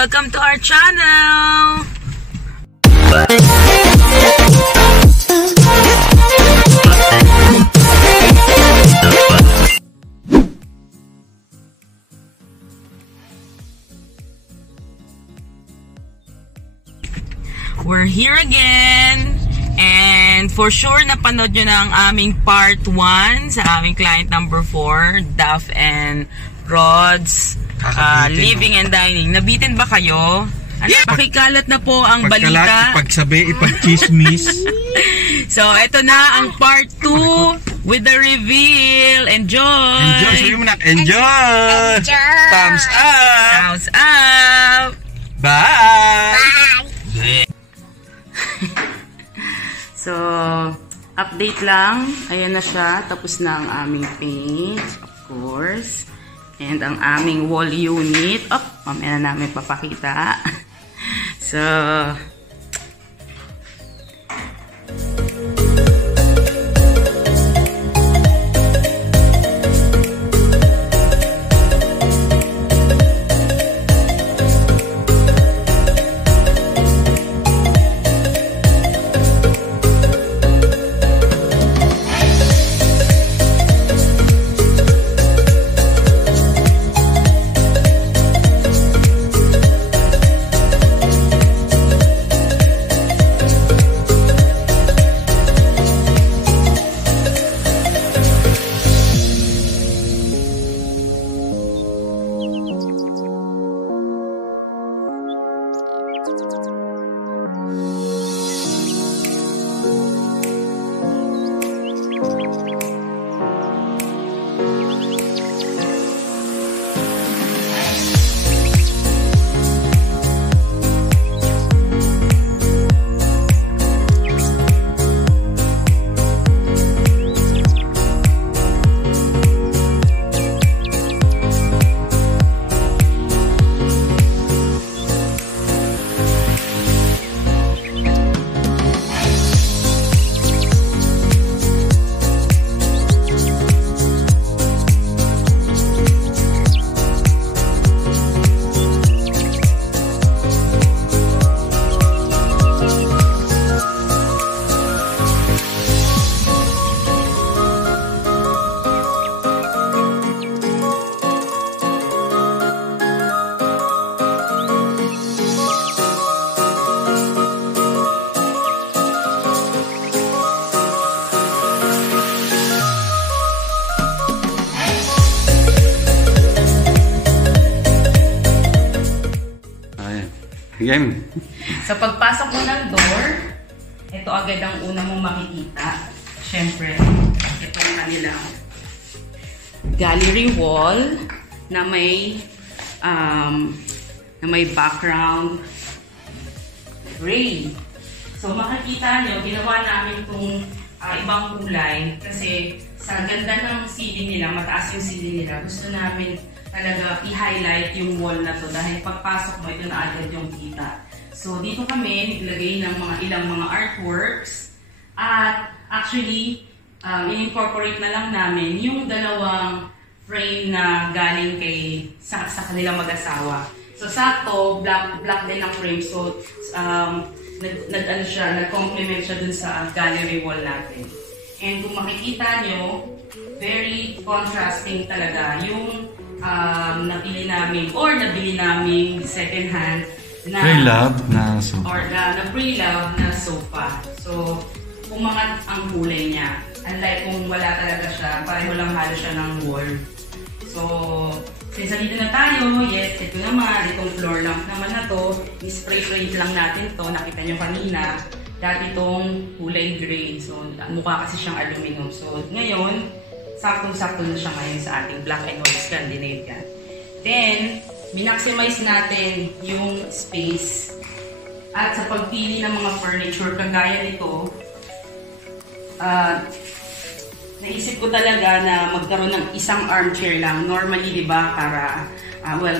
Welcome to our channel! We're here again! And for sure, napanood nyo na ang aming part 1 sa aming client number 4, Duff and Rod's Living and Dining. Nabitin ba kayo? Ano, pakikalat na po ang balita. Pagsabi, ipag-chismis. So, ito na ang part 2 with the reveal. Enjoy! Enjoy! Sabi mo na, enjoy! Thumbs up! Thumbs up! Bye! Bye! So, update lang. Ayan na siya. Tapos na ang aming paint, of course. And ang aming wall unit. Oh, mamaya na namin papakita. So, Game. Sa pagpasok mo ng door, ito agad ang una mong makikita. Siyempre, ito ang kanilang gallery wall na may background gray. So makikita nyo, ginawa namin itong ibang kulay kasi sa ganda ng ceiling nila, mataas yung ceiling nila, gusto namin talaga i-highlight yung wall na to dahil pagpasok mo, ito na agad yung kita. So, dito kami naglagay ng ilang mga artworks at actually, in-incorporate na lang namin yung dalawang frame na galing sa kanilang mag-asawa. So, sakto, black din ang frame. So, nag-complement siya dun sa gallery wall natin. And kung makikita nyo, very contrasting talaga yung nabili namin second hand na pre-love na sofa. Or na pre-love na sofa. So, umangat ang kulay niya. Unlike kung wala talaga siya, pareho lang halo siya ng wall. So, since dito na tayo, yes, ito naman, itong floor lamp naman na to, spray paint lang natin to, nakita nyo kanina, dati itong kulay gray. So, mukha kasi siyang aluminum. So, ngayon, saktong-sakto na siya ngayon sa ating black and white Scandinavian. Then, minaximize natin yung space. At sa pagpili ng mga furniture, kagaya nito, naisip ko talaga na magkaroon ng isang armchair lang. Normally, di ba, para,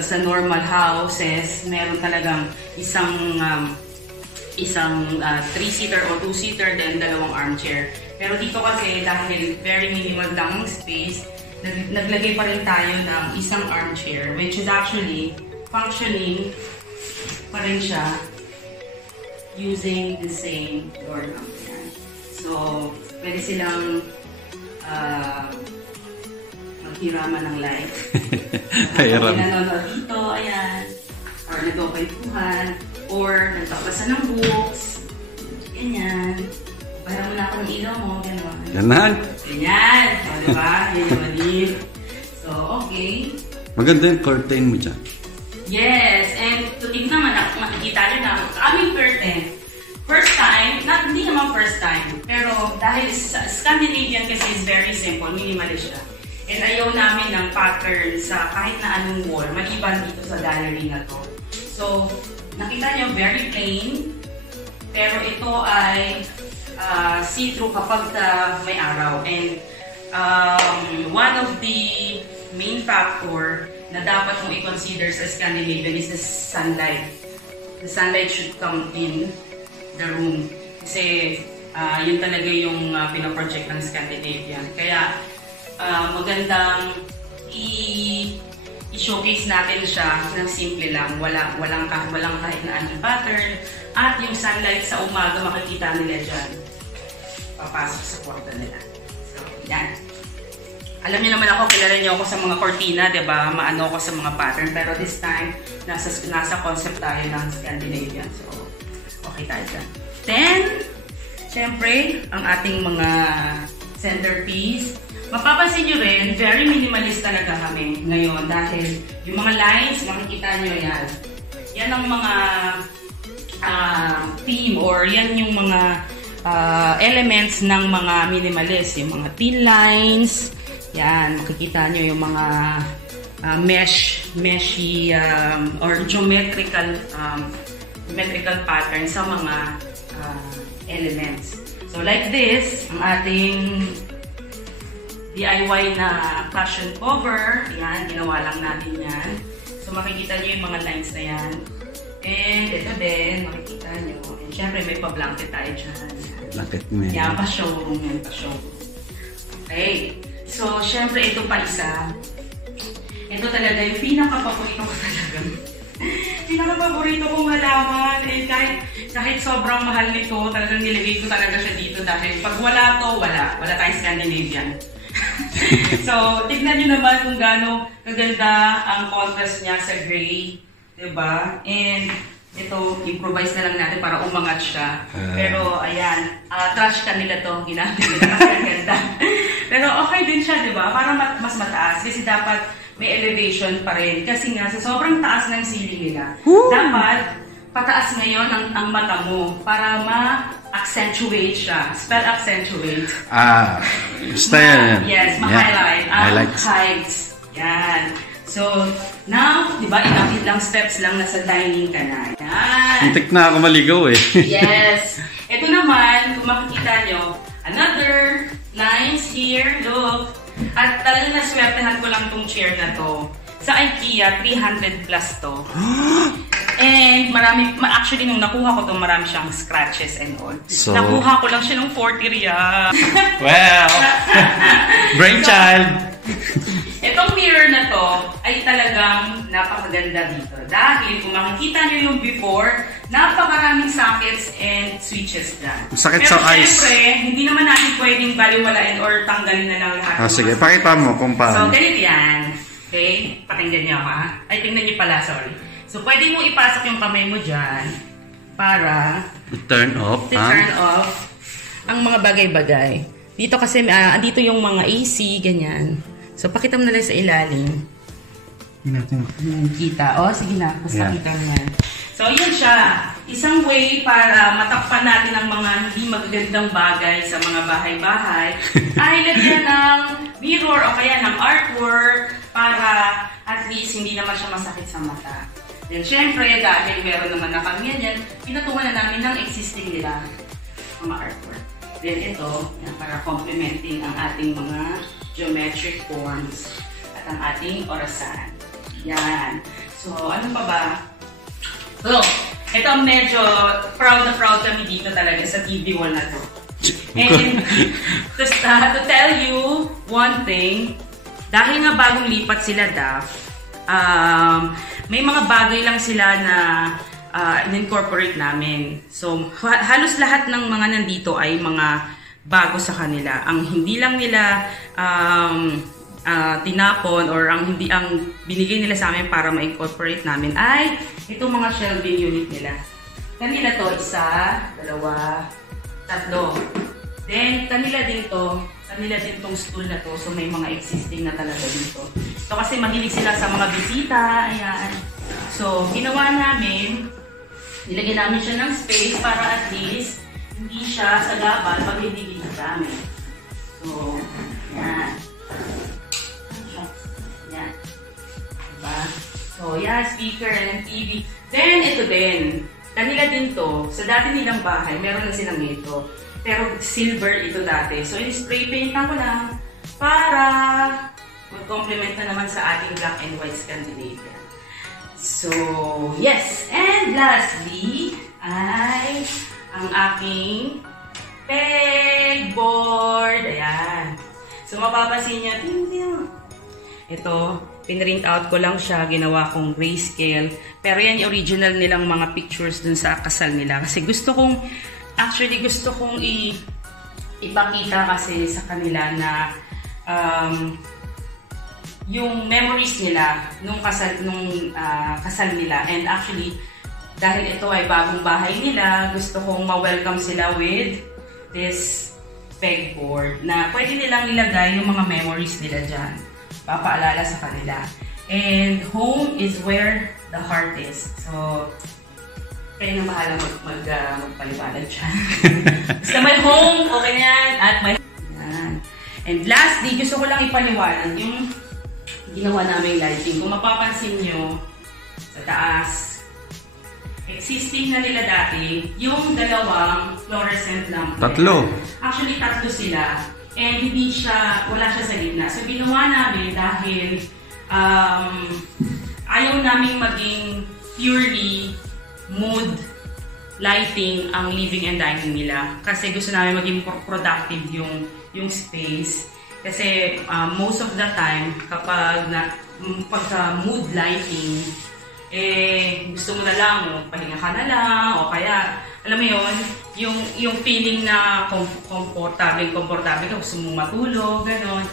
sa normal houses, meron talagang isang 3-seater o 2-seater, then dalawang armchair. Pero dito kasi, dahil very minimal lang ang space, naglagay pa rin tayo ng isang armchair, which is actually functioning pa rin siya using the same doorknob. Yan. So, pwede silang maghiraman ng light. Kung nanonood dito, ayan. Or nagkukwentuhan. Or nagpapasa ng books. Ganyan. Para mo na ako ng ilaw mo. Gano'n. Ganon. Ganyan. O, diba? Yan yung maliit. So, okay. Maganda yung curtain mo dyan. Yes. And tignan naman, makikita nyo na sa aming curtain. First time, hindi naman first time, pero dahil Scandinavian kasi is very simple, minimalist siya. And ayaw namin ng pattern sa kahit na anong wall, maliban dito sa gallery na to. So, nakita nyo, very plain, pero ito ay see-through kapag may araw. And one of the main factor na dapat mong i-consider sa Scandinavian is the sunlight. The sunlight should come in the room. Kasi yun talaga yung pinaproject ng Scandinavian. Kaya magandang i-showcase natin siya ng simple lang. Walang kahit na anong pattern. At yung sunlight sa umaga makikita nila dyan. Papasok sa kwarto nila. So, yan. Alam niyo naman ako, kilala niyo ako sa mga cortina, diba? Maano ako sa mga pattern. Pero this time, nasa concept tayo ng Scandinavian. So, okay tayo dyan. Then, syempre, ang ating mga centerpiece. Mapapansin nyo rin, very minimalist talaga kami ngayon. Dahil yung mga lines, makikita nyo yan. Yan ang mga theme or yan yung mga elements ng mga minimalist. Yung mga thin lines. Yan, makikita nyo yung mga meshy or geometrical pattern sa mga elements. So like this, ang ating DIY na cushion cover, yan, ginawa lang natin yan. So makikita nyo yung mga lines na yan. And ito din, makikita nyo. And syempre may pa-blanket tayo dyan. Blanket mo yan. Yan, pa-showroom yan, pa-showroom. Okay. So, syempre, ito pa isa. Ito talaga yung pinaka-paborito ko talaga. Pinaka-paborito kong halaman. Eh, kahit sobrang mahal nito, talagang nilagay ko talaga siya dito dahil pag wala to, wala tayong Scandinavian. So, tignan nyo naman kung gaano kaganda ang contrast niya sa gray. Diba? And ito, improvise na lang natin para umangat siya. Pero, ayan, trash ka nila to. Ginamit nila kasi ang ganda. Pero okay din siya, di ba? Para mas mataas. Kasi dapat may elevation pa rin. Kasi nga, sa sobrang taas ng ceiling nila, dapat pataas ngayon ang mata mo para ma-accentuate siya. Spell accentuate. Basta yan. Yes, ma-highlight. Highlights. Yan. So, now, di ba, ilang steps lang nasa dining ka na. Yan. Muntik na ako maligaw eh. Yes. Ito naman, kung makikita nyo, another lines here, look. At talagang naswertehan ko lang tong chair na to. Sa IKEA, 300 plus to. And actually nung nakuha ko to, marami siyang scratches and all. So, nakuha ko lang siya ng 40 riyal. Well, brainchild. Itong mirror na to ay talagang napakaganda dito. Dahil kung makikita nyo yung before, napakaraming sockets and switches dyan. Sakit sa eyes. Pero syempre, hindi naman natin pwedeng baliwalain or tanggalin na lang lahat. Sige, pakita mo kung paano. So, ganito yan. Okay? Pakinggan nyo ha. Ay, tingnan nyo pala, sorry. So, pwede mo ipasok yung kamay mo dyan para turn off ang mga bagay-bagay. Dito kasi, dito yung mga AC, ganyan. So, pakita mo na lang sa ilalim. Kita. O, sige na. Basta kita mo yan. So, yun siya. Isang way para matakpan natin ang mga hindi magagandang bagay sa mga bahay-bahay ay lagyan ng mirror o kaya ng artwork para at least hindi naman siya masakit sa mata. Then, syempre, dahil meron naman na kami yan, pinatungan na namin ng existing nila mga artwork. Then, ito, yan, para complementing ang ating mga geometric forms at ang ating orasan. Yan. So, ano pa ba? So, ito medyo proud na proud kami dito talaga sa TV wall na to. And to tell you one thing, dahil nga bagong lipat sila, Daph, may mga bagay lang sila na in-incorporate namin. So, halos lahat ng mga nandito ay mga bago sa kanila. Ang hindi lang nila tinapon or ang binigay nila sa amin para ma-incorporate namin ay itong mga shelving unit nila. Kanila to, 1, 2, 3. Then, kanila din tong stool na to. So, may mga existing na talaga dito. So, kasi mahilig sila sa mga bisita. Ayan. So, ginawa namin, nilagyan namin siya ng space para at least hindi siya sagapan pag hindi ginagamit. So, yan. Yan. Diba? So, yan, speaker and TV. Then, ito din. Kanila din to. Sa dati nilang bahay, meron na silang ito. Pero silver ito dati. So, in-spray paint ko lang para mag-complement na naman sa ating black and white Scandinavia. So, yes. And lastly, ay ang aking pegboard. Ayan. So, mapapansin nyo, ito, pinrint out ko lang siya, ginawa kong grayscale. Pero yan yung original nilang mga pictures dun sa kasal nila. Kasi gusto kong ipakita kasi sa kanila na yung memories nila nung kasal nila. And actually, dahil ito ay bagong bahay nila, gusto kong ma-welcome sila with this pegboard na pwede nilang ilagay yung mga memories nila dyan. Papaalala sa kanila. And home is where the heart is. So, kayo na bahala magpaliwanag dyan. Basta may home, okay na yan. At may... Yan. And lastly, gusto ko lang ipaliwanag yung ginawa namin lighting. Kung mapapansin nyo, sa taas, existing na nila dati, yung dalawang fluorescent lamp. Tatlo. Actually, tatlo sila. And wala siya sa gitna. So, ginawa namin dahil ayaw namin maging purely mood lighting ang living and dining nila. Kasi gusto namin maging productive yung space. Kasi most of the time, kapag mood lighting, gusto mo na lang, pahinga ka na lang, o kaya, alam mo yun, yung feeling na komportable ka, gusto mong matulog, gano'n.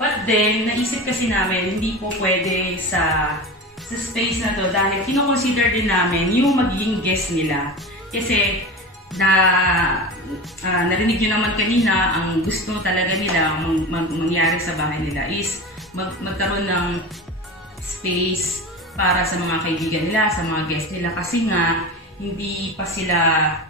But then, naisip kasi namin, hindi po pwede sa space na to dahil kino-consider din namin yung magiging guest nila. Kasi, narinig nyo naman kanina, ang gusto talaga nila mangyari sa bahay nila is magkaroon ng space para sa mga kaibigan nila, sa mga guest nila. Kasi nga, hindi pa sila,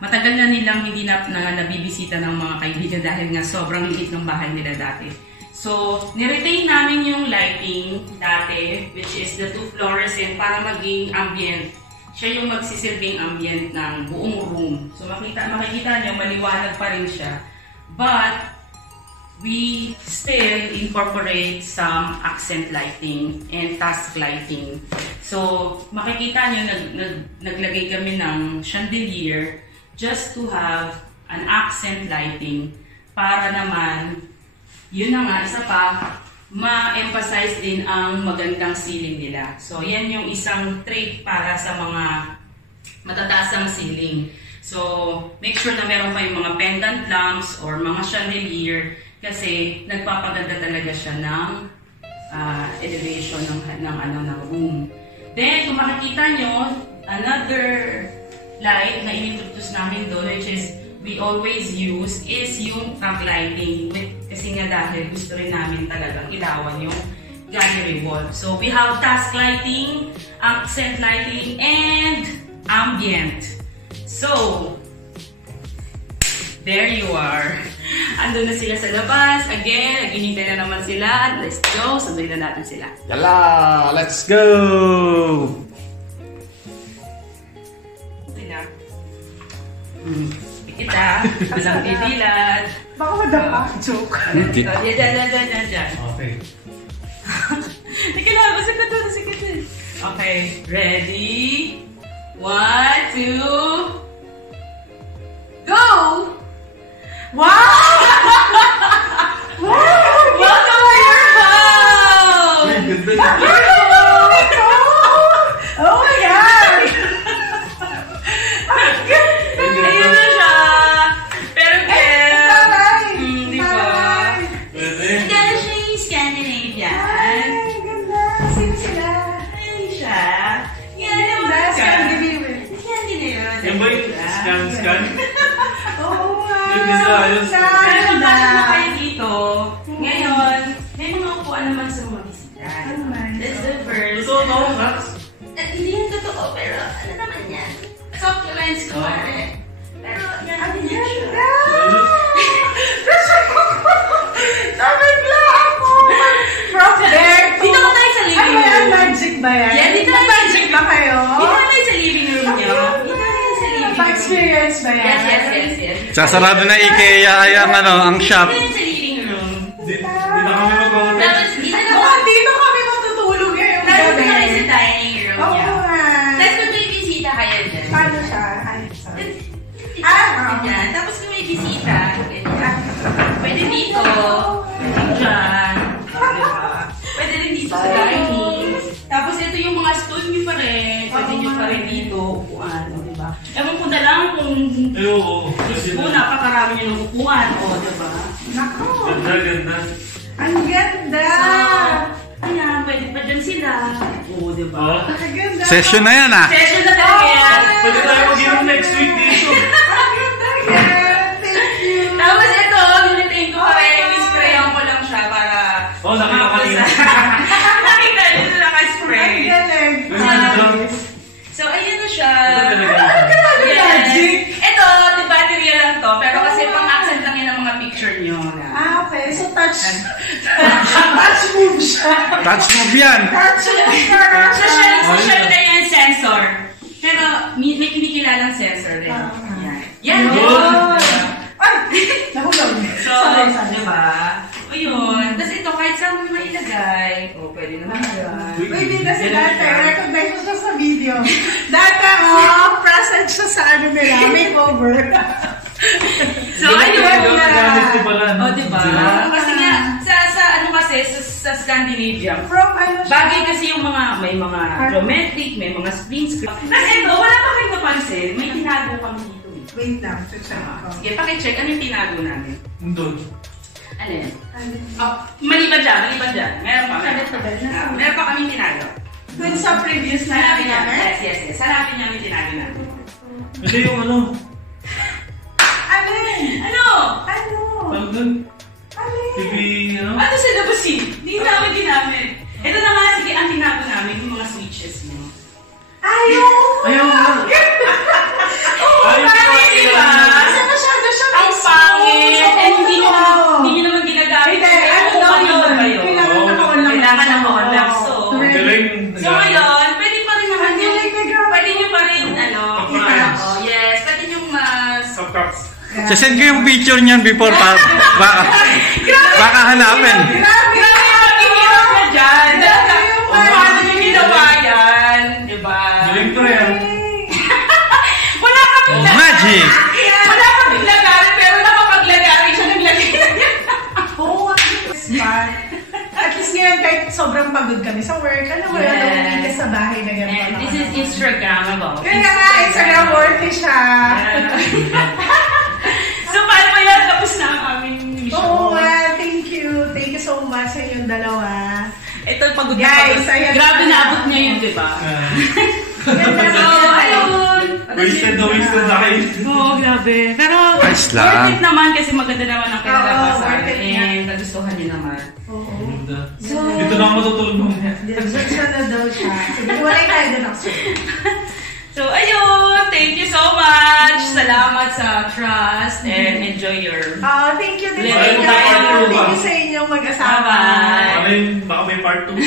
matagal na nilang hindi na nabibisita ng mga kaibigan dahil nga sobrang liit ng bahay nila dati. So, niretain namin yung lighting dati, which is the two fluorescent para maging ambient. Siya yung magsisilbing ambient ng buong room. So, makikita nyo, maliwanag pa rin siya. But, we still incorporate some accent lighting and task lighting. So, makikita nyo, naglagay kami ng chandelier just to have an accent lighting para naman, yun na nga, isa pa, ma-emphasize din ang magandang ceiling nila. So, yan yung isang trick para sa mga matataas ang ceiling. So, make sure na meron kayong mga pendant lamps or mga chandelier kasi nagpapaganda talaga siya ng elevation ng room. Then, kung makikita nyo, another light na in-introduce namin doon, which is we always use, is yung trunk lighting. Kasi nga dahil gusto rin namin talagang ilawan yung gallery wall. So, we have task lighting, accent lighting, and ambient. So, there you are. Andun na sila sa labas. Again, naghihintay na naman sila. Let's go. Sunduin na natin sila. Yala! Let's go! Sila. Kita. Walang bibilad. Baka madama. Joke. Diyan. Okay. Teka lang. Masagot na. Okay. Ready? 1, 2, go! Wow! Welcome to your home! Oh my God! yan. Ay, ganda. Sino sila? Ay, siya. Yan naman Ganda, ka. Scandinavian. Scandinavian. Yan ba yung scan? Oo nga. Ay, ganda, ayos. Pero pasok na kayo dito. Ngayon, may mga upuan naman sa mga bisita. That's the first. Totoo, no? Max? Hindi yan totoo, pero ano naman yan? Succulents ko pare. Pero yan Ang din yan siya. ganda. Nabigla ako. From there to... Dito ko tayo sa living Ano yan? room. Magic ba yan? Yan, dito tayo Magic ba kayo? Dito na tayo sa living room niyo. Dito na tayo sa living room. Pa-experience ba yan? Yes. Sasarado na IKEA ay ang shop. Dito na sa living room. Di na kami mag-order. Tapos dito na Oo, dito kami matutulog ngayong Tapos gabi. dito kayo sa dining room Oo niya. nga. Tapos kung may bisita kayo dyan. Paano siya? Ay, sorry. Ganyan. Tapos kung may bisita, ganyan. Pwede dito. Pwede dyan. Diba? Pwede rin dito sa dining. Tapos ito yung mga stool nyo pa rin. Pwede nyo pa rin dito upuan. Diba? Ewan ko na lang kung Ay, oo. napakarami nyo ng upuan. O, diba? Nako. Ganda. Ang ganda. Ayan, pwede pa dyan sila. O, diba? Oh. Ang ganda. Session na yan, ah. Session na talaga yan. Pwede tayo mag-inom next week dito. Ang ganda yan. Thank you. Tapos ito, dinitain ko pa rin. Sprayan ko lang siya para... Oh, nakita ko din. Nakita nyo na naka-spray. Ang galing. Ganda. So, ayun na siya. Ito talaga. Ang ganda ng magic. Ito, di battery lang to. Pero kasi pang-accent lang yun ang mga picture nyo. Ah, okay. So, touch move siya. Touch move yan. Touch move siya. Social na yan, sensor. Pero may kinikilalang sensor rin. Yan. Yun. Ay! Nahulog. So, di ba? O yun. Tapos ito, kahit saan mo mailagay. O, pwede naman yan. Pwede kasi dati, recognize mo siya sa video. Dati, present siya sa ano nila, makeover. So, ayun. Gamit ko pala. O, diba? Kasi nga, sa ano kasi, sa Scandinavia, From ano siya? bagay kasi yung mga, may mga geometric, may mga screens. Tapos ito, wala pa kayo napansin, may tinago kami dito. Wait lang, check ko. Sige, pakicheck, ano yung tinago namin? Doon. Ano yan? Oh, maliban dyan. Meron pa. Meron pa kami tinago. Dun sa previous na Sarapin natin. namin. Yes. Sarapin namin tinago namin. Hindi yung ano. Alin? Ano? Ano? Pag doon. Alin? TV, ano? Ano sa labas eh? Hindi namin ginamit. Ito na nga, sige, ang tinago namin, yung mga switches mo. Ayaw! Ayaw nga. Ang pangit, di ba? Kasi masyado siya Ang pangit. And hindi nyo naman ginagamit. Hindi, ano daw yun? Kailangan naka-on lang. So, Galing. so ngayon, pwede pa rin naman yung, Ang galing. pwede nyo pa rin, ano, Attach. yes, pwede nyo mas, Sasend ko yung picture niyan before baka hanapin. Grabe! grabe yung hirap na dyan. Paano nyo ginawa yan? Diba? Galing pa rin. Wala kaming Magic! Wala kaming lagarin, pero nakapaglagarin siya naglagay na yan. Oo, smart. At least ngayon, kahit sobrang pagod kami sa work, ano mo Yes. lang umiigas sa bahay na gano'n. And this is Instagrammable. Kaya nga, Instagram worthy siya. So, paano ba yan? Tapos na ang aming mission. Oo nga, thank you. Thank you so much sa inyong dalawa. Ito, pagod na Guys, pagod. ayan. Grabe na abot niya yun, di ba? So, ayun. Wasted na kayo. Oo, grabe. Pero, Ayos lang. worth it naman kasi maganda naman ang kinalabasan. worth it nga. And nagustuhan niyo naman. Oo. Dito na ako matutulog mamaya. Diyan na daw siya. Sige, walay tayo doon ako. So, ayun. Thank you so much. Salamat sa trust and enjoy your... Thank you din sa Bye. inyo. Bye. Thank you sa inyong mag-asawa. Bye-bye. Baka may part 2.